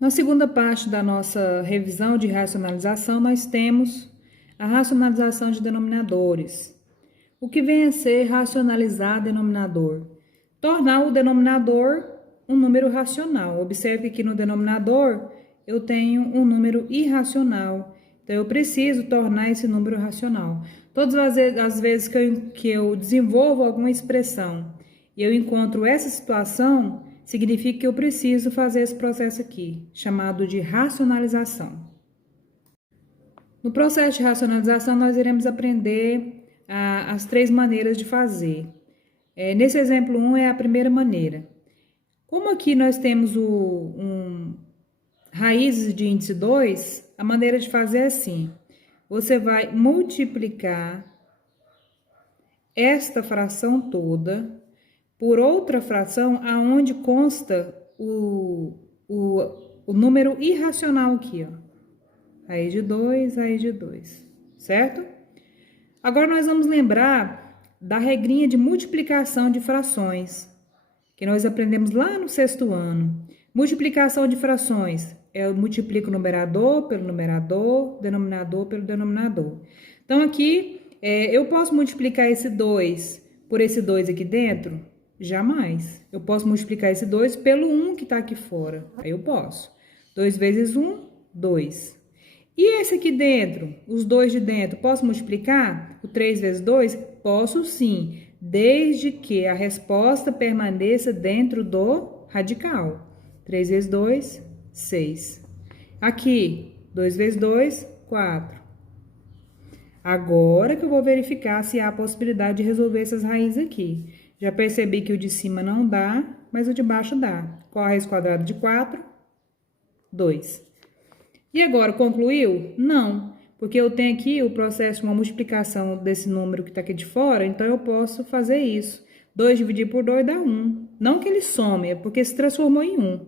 Na segunda parte da nossa revisão de racionalização, nós temos a racionalização de denominadores. O que vem a ser racionalizar denominador? Tornar o denominador um número racional. Observe que no denominador eu tenho um número irracional. Então, eu preciso tornar esse número racional. Todas as vezes que eu desenvolvo alguma expressão e eu encontro essa situação, significa que eu preciso fazer esse processo aqui, chamado de racionalização. No processo de racionalização, nós iremos aprender as três maneiras de fazer. Nesse exemplo 1 é a primeira maneira. Como aqui nós temos raízes de índice 2, a maneira de fazer é assim. Você vai multiplicar esta fração toda por outra fração aonde consta o número irracional aqui, ó. Raiz de 2, raiz de 2, certo? Agora, nós vamos lembrar da regrinha de multiplicação de frações, que nós aprendemos lá no 6º ano. Multiplicação de frações, eu multiplico o numerador pelo numerador, denominador pelo denominador. Então, aqui, eu posso multiplicar esse 2 por esse 2 aqui dentro? Jamais. Eu posso multiplicar esse 2 pelo 1 que tá aqui fora. Aí eu posso. 2 vezes 1, 2. E esse aqui dentro, os 2 de dentro, posso multiplicar? O 3 vezes 2? Posso sim, desde que a resposta permaneça dentro do radical. 3 vezes 2, 6. Aqui, 2 vezes 2, 4. Agora que eu vou verificar se há a possibilidade de resolver essas raízes aqui. Já percebi que o de cima não dá, mas o de baixo dá. Qual a raiz quadrada de 4? 2. E agora, concluiu? Não, porque eu tenho aqui o processo de uma multiplicação desse número que está aqui de fora, então eu posso fazer isso. 2 dividido por 2 dá 1. Não que ele some, é porque se transformou em 1,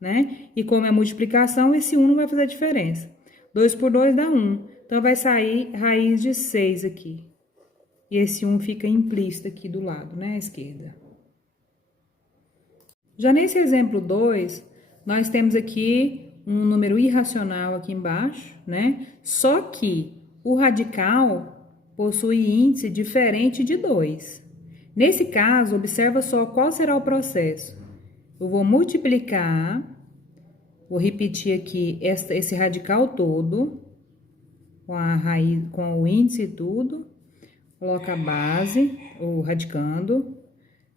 né? E como é multiplicação, esse 1 não vai fazer diferença. 2 por 2 dá 1. Então, vai sair raiz de 6 aqui. E esse 1 fica implícito aqui do lado, né, à esquerda. Já nesse exemplo 2, nós temos aqui um número irracional aqui embaixo, né? Só que o radical possui índice diferente de 2. Nesse caso, observa só qual será o processo. Eu vou multiplicar, vou repetir aqui esse radical todo, com a raiz, com o índice e tudo. Coloca a base, o radicando,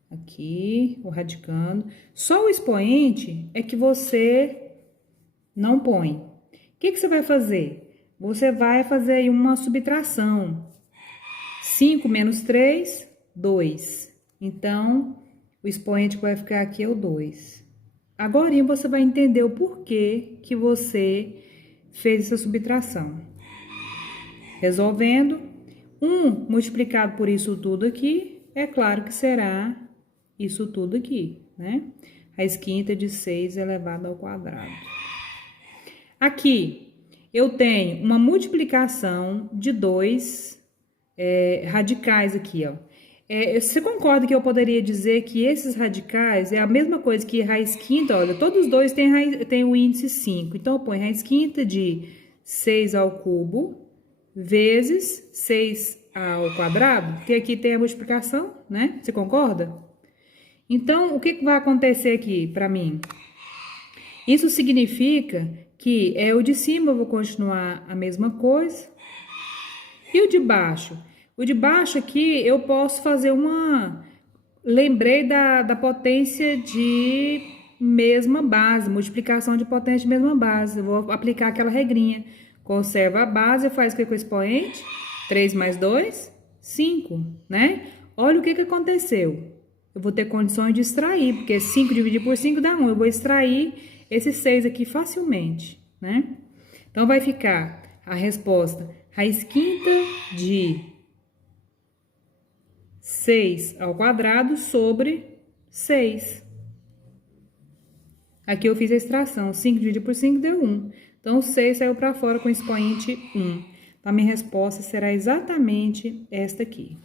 aqui, o radicando. Só o expoente é que você não põe. O que você vai fazer? Você vai fazer aí uma subtração. 5 menos 3, 2. Então, o expoente que vai ficar aqui é o 2. Agora você vai entender o porquê que você fez essa subtração. Resolvendo, 1 multiplicado por isso tudo aqui, é claro que será isso tudo aqui, né? Raiz quinta de 6 elevado ao quadrado. Aqui, eu tenho uma multiplicação de 2 radicais aqui, ó. Você concorda que eu poderia dizer que esses radicais é a mesma coisa que raiz quinta? Olha, todos os dois têm o índice 5. Então, eu ponho raiz quinta de 6 ao cubo vezes 6 ao quadrado, porque aqui tem a multiplicação, né? Você concorda? Então, o que vai acontecer aqui para mim? Isso significa que o de cima eu vou continuar a mesma coisa. E o de baixo? O de baixo aqui eu posso fazer Lembrei da potência de mesma base, multiplicação de potência de mesma base. Eu vou aplicar aquela regrinha. Conserva a base, faz o que com o expoente? 3 mais 2, 5, né? Olha o que aconteceu. Eu vou ter condições de extrair, porque 5 dividido por 5 dá 1. Eu vou extrair esse 6 aqui facilmente, né? Então, vai ficar a resposta raiz quinta de 6 ao quadrado sobre 6. Aqui eu fiz a extração. 5 dividido por 5 deu 1. Então, o 6 saiu para fora com o expoente 1. Então, a minha resposta será exatamente esta aqui.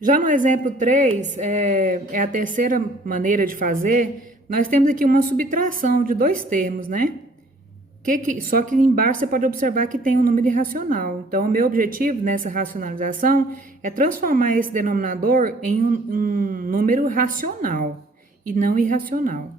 Já no exemplo 3, é a terceira maneira de fazer, nós temos aqui uma subtração de dois termos, né? Só que embaixo você pode observar que tem um número irracional. Então, o meu objetivo nessa racionalização é transformar esse denominador em um número racional e não irracional.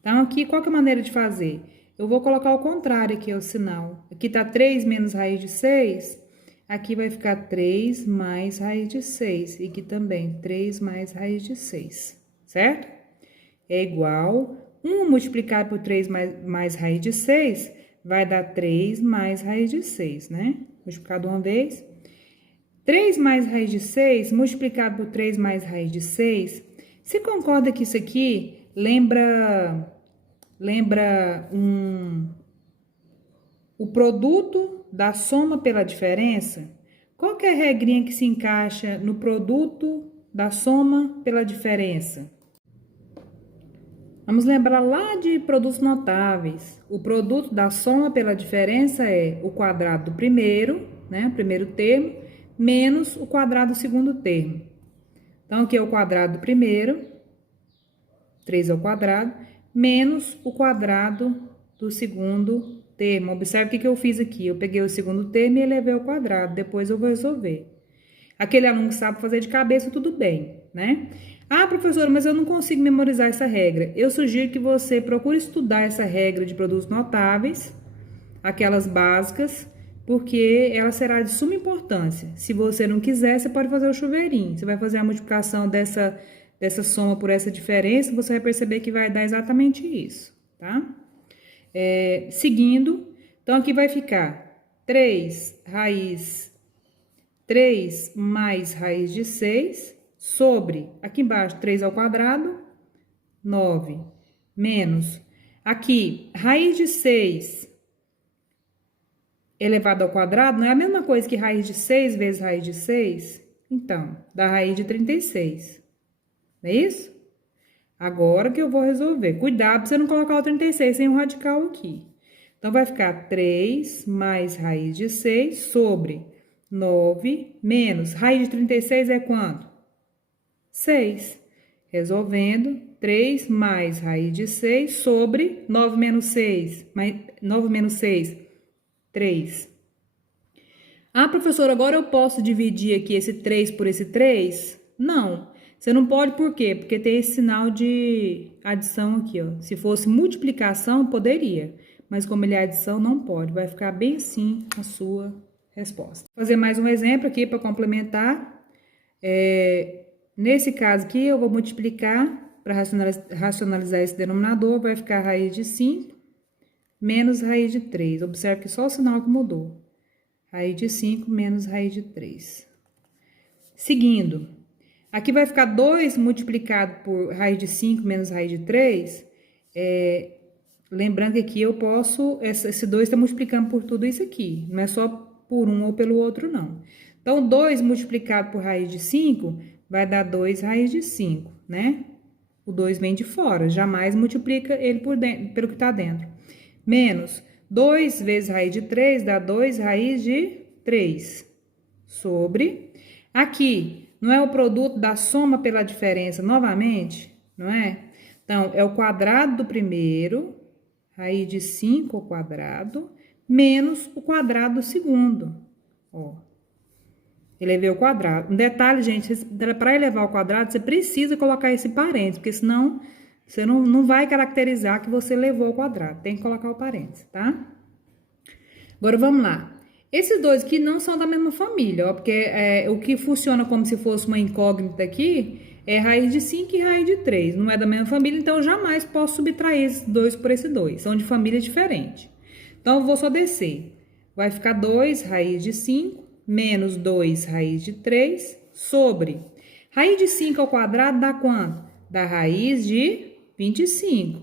Então, aqui, qual que é a maneira de fazer? Eu vou colocar o contrário aqui, o sinal. Aqui tá 3 menos raiz de 6, aqui vai ficar 3 mais raiz de 6. E aqui também, 3 mais raiz de 6, certo? É igual 1 multiplicado por 3 mais raiz de 6 vai dar 3 mais raiz de 6, né? Multiplicado uma vez. 3 mais raiz de 6 multiplicado por 3 mais raiz de 6. Você concorda que isso aqui lembra o produto da soma pela diferença? Qual que é a regrinha que se encaixa no produto da soma pela diferença? Vamos lembrar lá de produtos notáveis. O produto da soma pela diferença é o quadrado do primeiro, né? Primeiro termo, menos o quadrado do segundo termo. Então, aqui é o quadrado do primeiro, 3 ao quadrado, menos o quadrado do segundo termo. Observe o que eu fiz aqui. Eu peguei o segundo termo e elevei ao quadrado. Depois eu vou resolver. Aquele aluno que sabe fazer de cabeça, tudo bem, né? Ah, professora, mas eu não consigo memorizar essa regra. Eu sugiro que você procure estudar essa regra de produtos notáveis, aquelas básicas, porque ela será de suma importância. Se você não quiser, você pode fazer o chuveirinho. Você vai fazer a multiplicação dessa soma por essa diferença, você vai perceber que vai dar exatamente isso, tá? Seguindo, então aqui vai ficar 3 mais raiz de 6 sobre, aqui embaixo, 3 ao quadrado, 9, menos, aqui, raiz de 6 elevado ao quadrado, não é a mesma coisa que raiz de 6 vezes raiz de 6? Então, dá raiz de 36, não é isso? Agora que eu vou resolver. Cuidado pra você não colocar o 36 sem o radical aqui. Então, vai ficar 3 mais raiz de 6 sobre 9 menos, raiz de 36 é quanto? 6. Resolvendo, 3 mais raiz de 6 sobre 9 menos 6. 9 menos 6, 3. Ah, professora, agora eu posso dividir aqui esse 3 por esse 3? Não. Você não pode, por quê? Porque tem esse sinal de adição aqui, ó. Se fosse multiplicação, poderia. Mas como ele é adição, não pode. Vai ficar bem assim a sua resposta. Vou fazer mais um exemplo aqui para complementar. Nesse caso aqui, eu vou multiplicar para racionalizar esse denominador, vai ficar raiz de 5 menos raiz de 3. Observe que só o sinal que mudou. Raiz de 5 menos raiz de 3. Seguindo, aqui vai ficar 2 multiplicado por raiz de 5 menos raiz de 3. Lembrando que aqui eu posso, esse 2 está multiplicando por tudo isso aqui, não é só por um ou pelo outro, não. Então, 2 multiplicado por raiz de 5 vai dar 2 raiz de 5, né? O 2 vem de fora, jamais multiplica ele por dentro, pelo que está dentro. Menos 2 vezes raiz de 3 dá 2 raiz de 3. Sobre, aqui, não é o produto da soma pela diferença novamente, não é? Então, é o quadrado do primeiro, raiz de 5 ao quadrado, menos o quadrado do segundo, ó. Elevei o quadrado. Um detalhe, gente, para elevar o quadrado, você precisa colocar esse parênteses, porque senão você não vai caracterizar que você elevou o quadrado. Tem que colocar o parênteses, tá? Agora, vamos lá. Esses dois aqui não são da mesma família, ó, porque o que funciona como se fosse uma incógnita aqui é raiz de 5 e raiz de 3. Não é da mesma família, então eu jamais posso subtrair esses dois por esse 2. São de família diferente. Então, eu vou só descer. Vai ficar 2 raiz de 5 menos 2 raiz de 3 sobre. Raiz de 5 ao quadrado dá quanto? Dá raiz de 25.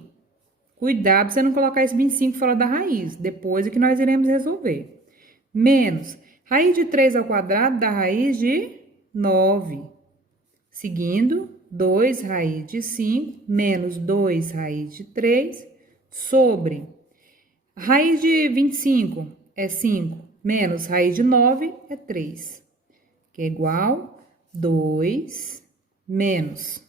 Cuidado pra você não colocar esse 25 fora da raiz. Depois é que nós iremos resolver. Menos. Raiz de 3 ao quadrado dá raiz de 9. Seguindo, 2 raiz de 5 menos 2 raiz de 3 sobre. Raiz de 25 é 5. Menos raiz de 9 é 3, que é igual 2 menos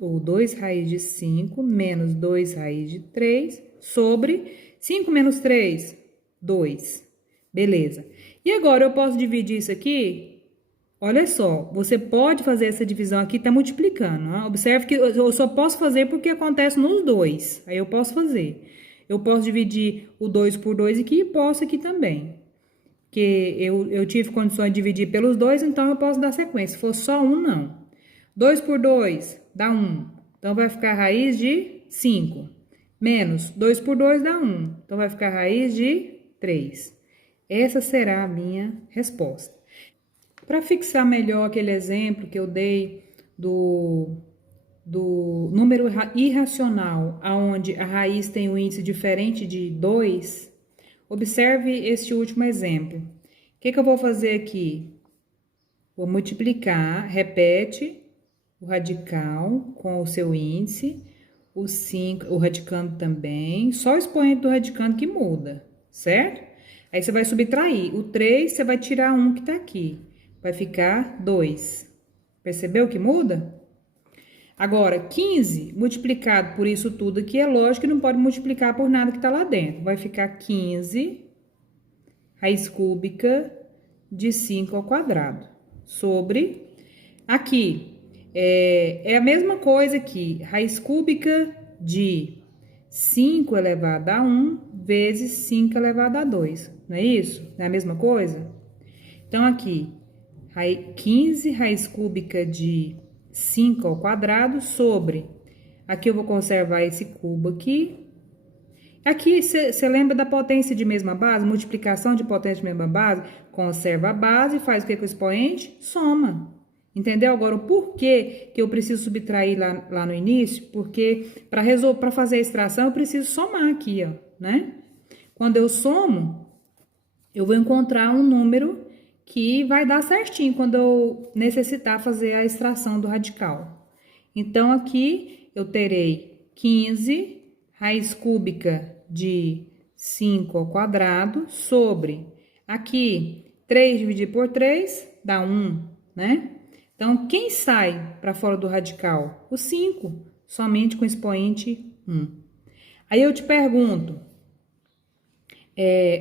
ou 2 raiz de 5 menos 2 raiz de 3 sobre 5 menos 3, 2. Beleza. E agora eu posso dividir isso aqui? Olha só, você pode fazer essa divisão aqui, tá multiplicando. Né? Observe que eu só posso fazer porque acontece nos dois. Aí eu posso fazer. Eu posso dividir o 2 por 2 aqui e posso aqui também. Porque eu tive condições de dividir pelos dois, então eu posso dar sequência. Se for só um, não. 2 por 2 dá 1. Então, vai ficar a raiz de 5. Menos 2 por 2 dá 1. Então, vai ficar a raiz de 3. Essa será a minha resposta. Para fixar melhor aquele exemplo que eu dei do número irracional, onde a raiz tem um índice diferente de 2, observe este último exemplo. O que eu vou fazer aqui? Vou multiplicar, repete o radical com o seu índice, o 5, o radicando também, só o expoente do radicando que muda, certo? Aí você vai subtrair, o 3 você vai tirar 1 que tá aqui, vai ficar 2. Percebeu que muda? Agora, 15 multiplicado por isso tudo aqui, é lógico que não pode multiplicar por nada que tá lá dentro. Vai ficar 15 raiz cúbica de 5 ao quadrado, sobre, aqui, é a mesma coisa aqui, raiz cúbica de 5 elevado a 1 vezes 5 elevado a 2, não é isso? Não é a mesma coisa? Então, aqui, 15 raiz cúbica de 5 ao quadrado sobre, aqui eu vou conservar esse cubo aqui. Aqui, você lembra da potência de mesma base? Multiplicação de potência de mesma base? Conserva a base, faz o que com o expoente? Soma. Entendeu? Agora, o porquê que eu preciso subtrair lá no início? Porque para fazer a extração, eu preciso somar aqui, ó, né? Quando eu somo, eu vou encontrar um número que vai dar certinho quando eu necessitar fazer a extração do radical. Então, aqui eu terei 15 raiz cúbica de 5 ao quadrado sobre, aqui, 3 dividido por 3 dá 1, né? Então, quem sai para fora do radical? O 5, somente com expoente 1. Aí eu te pergunto,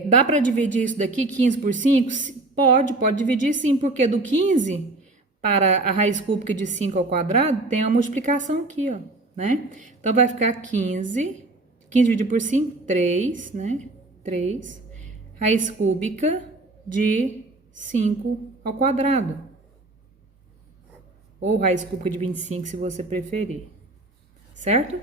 dá para dividir isso daqui, 15 por 5? Pode dividir sim, porque do 15 para a raiz cúbica de 5 ao quadrado, tem uma multiplicação aqui, ó, né? Então, vai ficar 15 dividido por 5, 3, né? 3, raiz cúbica de 5 ao quadrado. Ou raiz cúbica de 25, se você preferir, certo?